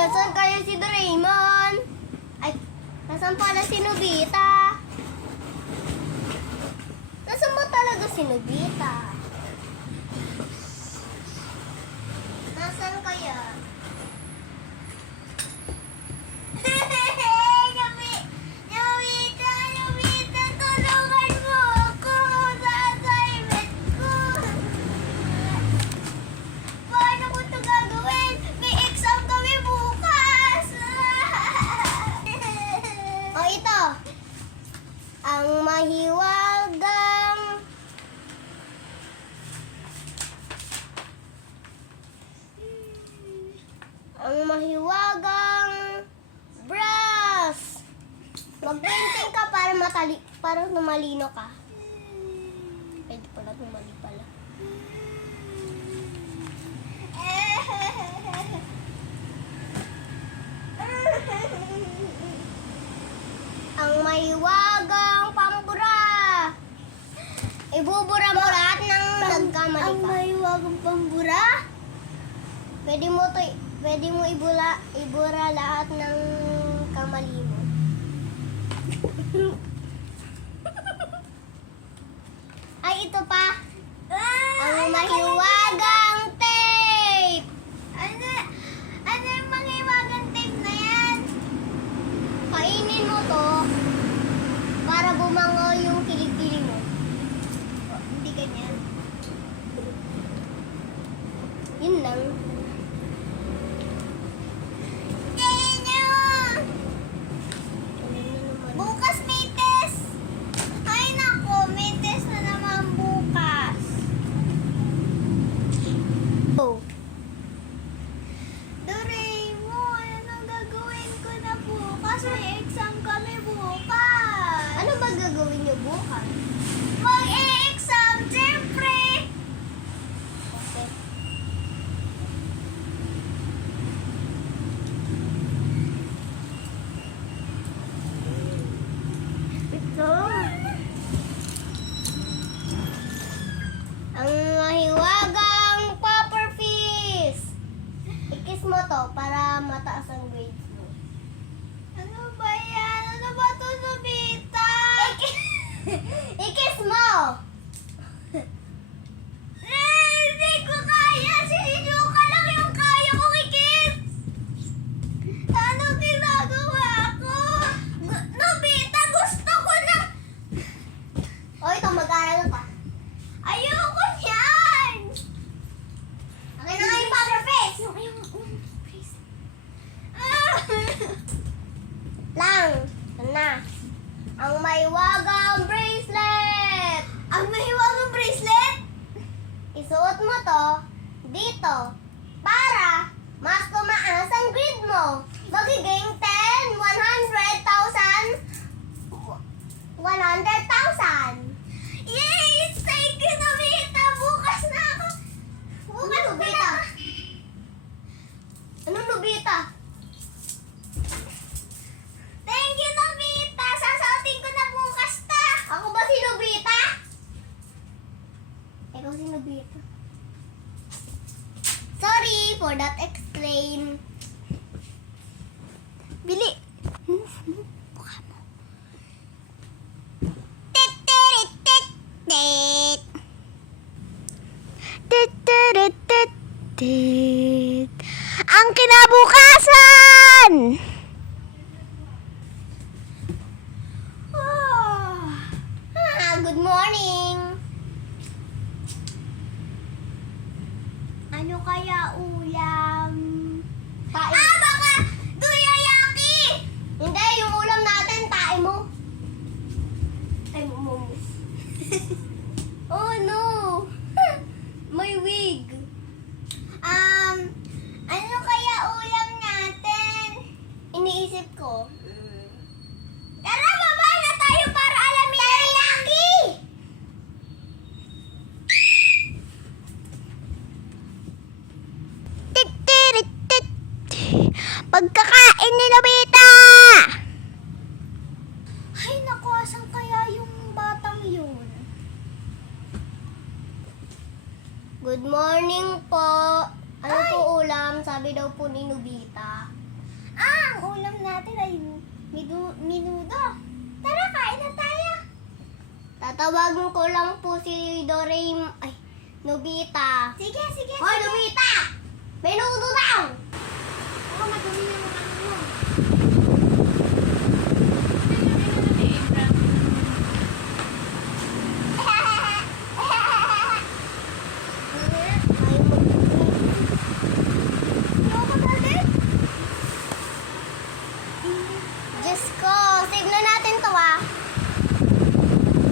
Nasaan kaya si Doraemon? Ay, nasaan pala si Nobita? Nasaan mo talaga si Nobita? Nasaan kaya? Nobita, tulungan mo ako sa assignment ko. Paano ko ito gagawin? May exam kami bukas. O ito, ang mahiwagang brush. Mag-painting ka para tumalino ka. Pwede pala tumali pala. Ang mahiwagang pambura. Ibubura mo lahat ng nagkamali ka. Ang mahiwagang pambura? Pwede mo ibura lahat ng kamali mo. Ay, ito pa. Ang mahiwagang tape. Ano yung mahiwagang tape na yan? Kainin mo to para bumango yung kilig-kilig mo. Hindi ganyan. Yun lang. Bukas may test. Ay nako, may test na naman bukas. Oh. Doraemon, anong gagawin ko na bukas? May exam kami bukas. Ano ba gagawin niyo bukas? Mag-e-exam, siyempre. Okay. Ito. Ang mahiwagang pufferfish. Ikis mo to para mataas ang grades mo. Ano ba yan? Ano ba ito, Nobita? Ikis mo! Hindi ko kaya! Sinuka lang yung kaya kong ikis! Ano ginagawa ko? Nobita, gusto ko na! O ito, mag-aaral pa. Ayoko yan! Akin na nga yung pufferfish! Lang! Ito na. Ang mahiwagang bracelet! Ang mahiwagang bracelet? Isuot mo to dito para mas tumaas ang grade mo. Magiging 10, 100,000, 100,000. Yay! Thank you, Nobita! Bukas na ako! Bukas Nobita! Anong Nobita? Thank you, Nobita! Sasautin ko na bukas ta! Ako ba si Nobita? Ikaw si Nobita. Sorry for that explain. Bili! Move, buka mo. Ang kinabukasan! Good morning! Ano kaya ulam? Kain. Baka duyayaki! Hindi, yung ulam natin, tae mo. Ay, mo. Oh no! May wig. Ano kaya ulam natin? Iniisip ko. Tara, baba na tayo para alamin. Teriyaki! Pagkakain ni Nobita! Ay, naku, asan kaya yung batang yun? Good morning po. Ano po ulam? Sabi daw po ni Nobita. ang ulam natin ay minudo. Tara, kain na tayo. Tatawagin ko lang po si Doraemon. Ay, Nobita. Sige. Hoy, Nobita! Minudo daw! Oo, madumi yung ano mo.